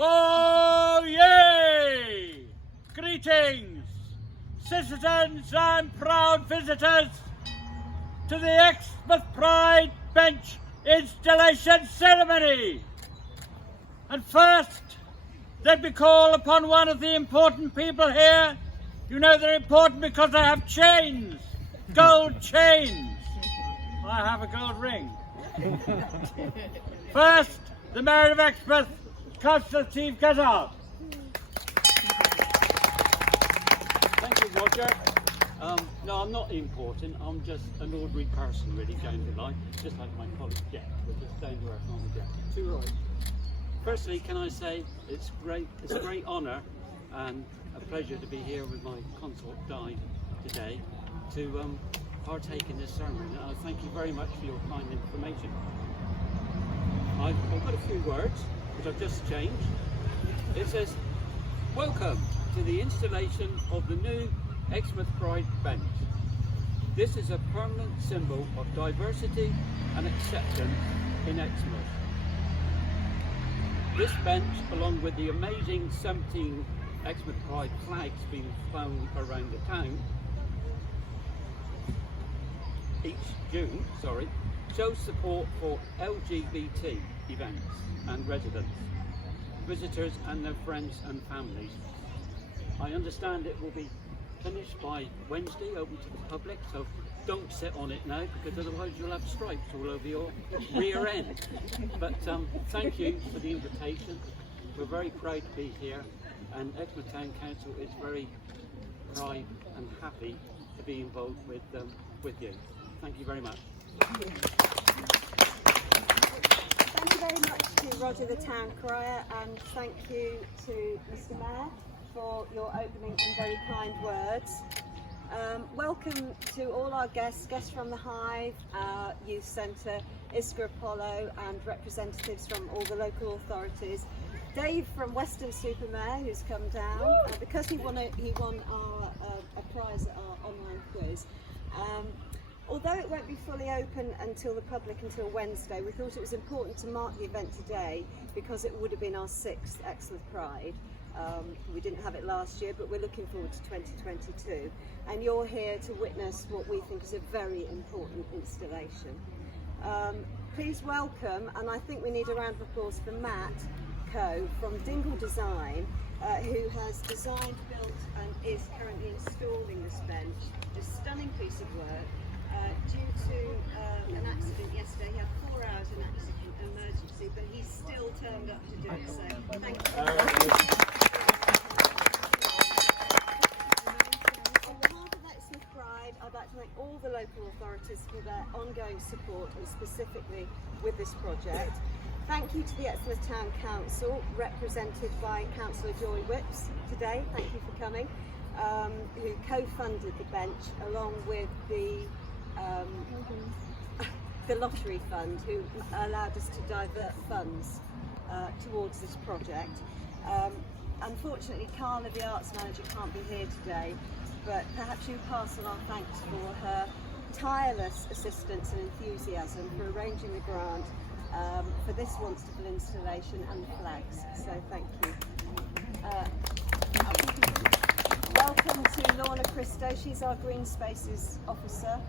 Oh yay! Greetings, citizens and proud visitors to the Exmouth Pride bench installation ceremony. And first, let me call upon one of the important people here. You know they're important because they have chains, gold chains. I have a gold ring. First, the Mayor of Exmouth, Councillor Steve Gazzard. Thank you, Roger. No, I'm not important. I'm just an ordinary person, really, going to life, just like my colleague Jeff. We're just down to earth, aren't we, Jeff? Too right. Firstly, can I say it's a great honour and a pleasure to be here with my consort Di today to partake in this ceremony. And I thank you very much for your kind information. I've got a few words which I've just changed. It says, "Welcome to the installation of the new Exmouth Pride bench. This is a permanent symbol of diversity and acceptance in Exmouth. This bench, along with the amazing 17 Exmouth Pride flags being flown around the town each June, shows support for LGBT events and residents, visitors and their friends and families. I understand it will be finished by Wednesday, open to the public, so don't sit on it now because otherwise you'll have stripes all over your rear end. But thank you for the invitation. We're very proud to be here, and Exmouth Town Council is very proud and happy to be involved with you. Thank you very much. Thank you very much to Roger the Town Crier, and thank you to Mr Mayor for your opening and very kind words. Welcome to all our guests from the Hive, our youth centre, Isker Apollo, and representatives from all the local authorities. Dave from Weston-super-Mare, who's come down because he won a prize at our online quiz. Although it won't be fully open until the public until Wednesday, we thought it was important to mark the event today because it would have been our 6th Exmouth Pride. We didn't have it last year, but we're looking forward to 2022. And you're here to witness what we think is a very important installation. Please welcome, and I think we need a round of applause for Matt Coe from Dingle Design, who has designed, built and is currently installing this bench. A stunning piece of work. Due to an accident yesterday, he had 4 hours in accident emergency, but he still turned up to do it, so thank you. On behalf of Exmouth Pride, I'd like to thank all the local authorities for their ongoing support, and specifically with this project. Thank you to the Exmouth Town Council, represented by Councillor Joy Whips today, thank you for coming, who co-funded the bench along with the lottery fund, who allowed us to divert funds towards this project. Unfortunately, Carla, the arts manager, can't be here today, but perhaps you pass on our thanks for her tireless assistance and enthusiasm for arranging the grant for this wonderful installation and the flags. So thank you. Welcome to Lorna Christo. She's our Green Spaces officer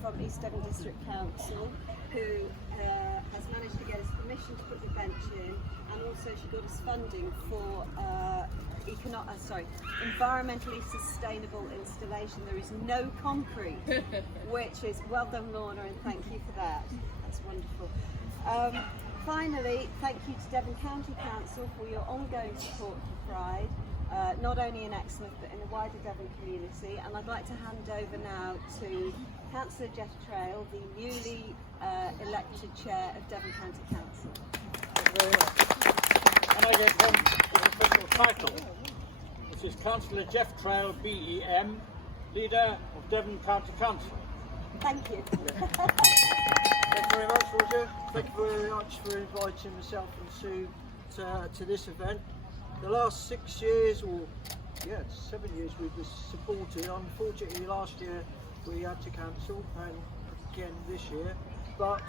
from East Devon District Council, who has managed to get us permission to put the bench in, and also she got us funding for environmentally sustainable installation. There is no concrete, which is well done, Lorna, and thank you for that. That's wonderful. Finally, thank you to Devon County Council for your ongoing support for Pride. Not only in Exmouth but in the wider Devon community, and I'd like to hand over now to Councillor Jeff Trail, the newly elected chair of Devon County Council. Thank you very much. And I get the official title, which is Councillor Jeff Trail, BEM, leader of Devon County Council. Thank you. Thank you very much, Roger. Thank you very much for inviting myself and Sue to this event. The last 6 years, or 7 years, we've been supported. Unfortunately, last year we had to cancel, and again this year. But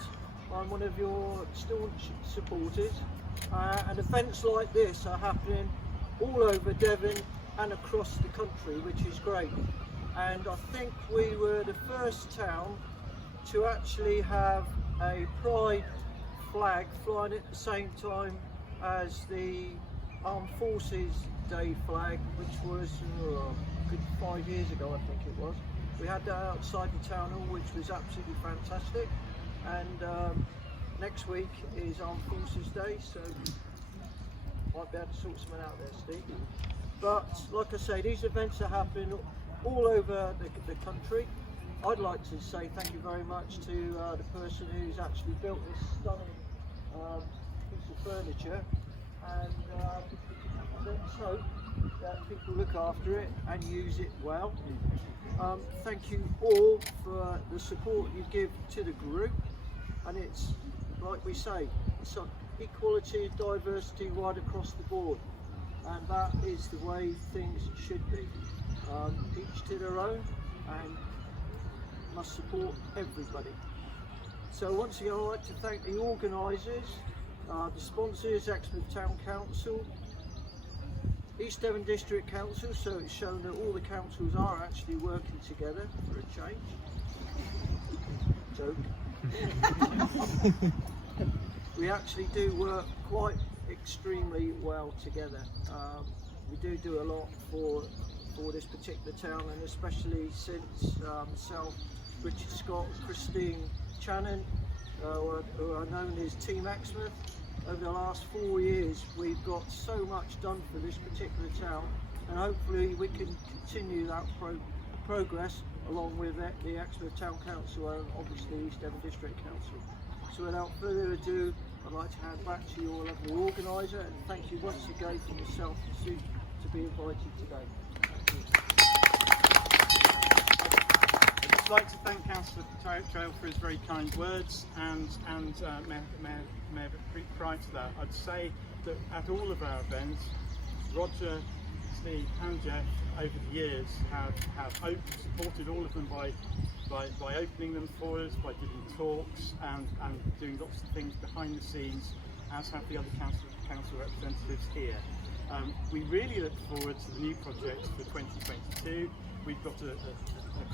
I'm one of your staunch supporters, And events like this are happening all over Devon and across the country, which is great. And I think we were the first town to actually have a Pride flag flying at the same time as the Armed Forces Day flag, which was a good 5 years ago, I think it was. We had that outside the town hall, which was absolutely fantastic. And next week is Armed Forces Day, so might be able to sort something out there, Steve. But like I say, these events are happening all over the country. I'd like to say thank you very much to the person who's actually built this stunning piece of furniture, and let's hope that people look after it and use it well. Thank you all for the support you give to the group, and it's like we say, it's equality and diversity right across the board, and that is the way things should be. Each to their own, and must support everybody. So once again, I'd like to thank the organisers, the sponsors, Exmouth Town Council, East Devon District Council, so it's shown that all the councils are actually working together for a change. Joke. We actually do work quite extremely well together. We do a lot for this particular town, and especially since myself, Richard Scott, Christine Channon, who are known as Team Exmouth. Over the last 4 years, we've got so much done for this particular town, and hopefully we can continue that progress along with the Exmouth Town Council and obviously East Devon District Council. So without further ado, I'd like to hand back to your lovely organiser, and thank you once again for yourself and Sue to be invited today. I'd just like to thank Councillor Trail for his very kind words, and Mayor prior to that, I'd say that at all of our events, Roger, Steve and Jeff over the years have supported all of them by opening them for us, by giving talks and doing lots of things behind the scenes, as have the other council representatives here. We really look forward to the new projects for 2022. We've got a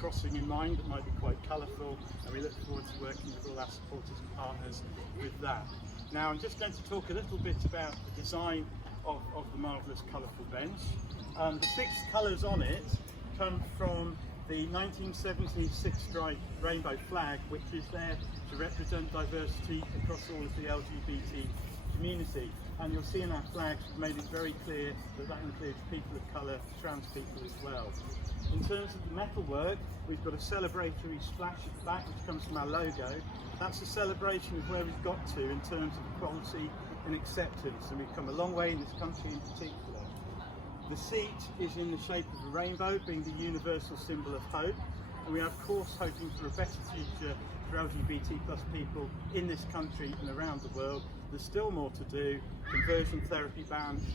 crossing in mind that might be quite colourful, and we look forward to working with all our supporters and partners with that. Now I'm just going to talk a little bit about the design of the marvellous colourful bench. The 6 colours on it come from the 1970s 6-stripe rainbow flag, which is there to represent diversity across all of the LGBT community. And you'll see in our flags we've made it very clear that that includes people of colour, trans people as well. In terms of the metalwork, we've got a celebratory splash at the back, which comes from our logo. That's a celebration of where we've got to in terms of equality and acceptance, and we've come a long way in this country in particular. The seat is in the shape of a rainbow, being the universal symbol of hope, and we are of course hoping for a better future for LGBT+ people in this country and around the world. There's still more to do. Conversion therapy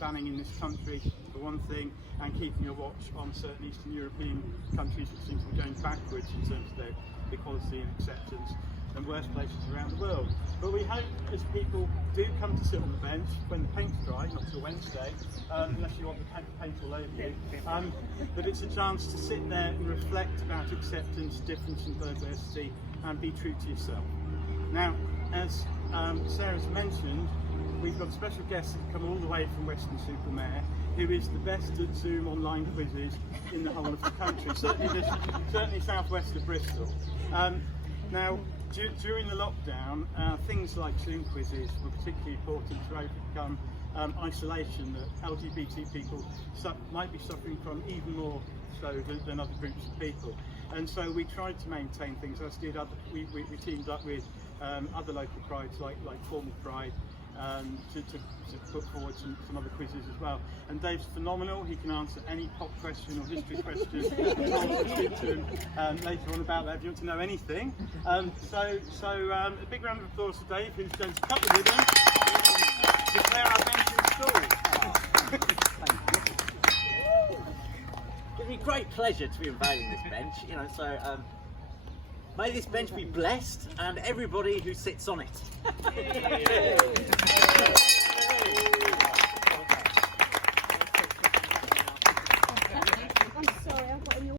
banning in this country for one thing, and keeping a watch on certain Eastern European countries which seem to be going backwards in terms of their equality and acceptance, and worse places around the world. But we hope as people do come to sit on the bench when the paint's dry, not till Wednesday, unless you want the paint all over you, but it's a chance to sit there and reflect about acceptance, difference and diversity, and be true to yourself. Now, as Sarah's mentioned, we've got special guests that come all the way from Weston-super-Mare, who is the best at Zoom online quizzes in the whole of the country, certainly southwest of Bristol. Now, during the lockdown, things like Zoom quizzes were particularly important to overcome isolation that LGBT people might be suffering from even more so than other groups of people. And so we tried to maintain things, as did we teamed up with other local prides like Formal Pride to put forward some other quizzes as well. And Dave's phenomenal. He can answer any pop question or history question. We'll speak to him later on about that if you want to know anything. So a big round of applause for Dave, who's going to cut the ribbon and declare our bench installed. Gives me great pleasure to be unveiling this bench, so may this bench be blessed and everybody who sits on it.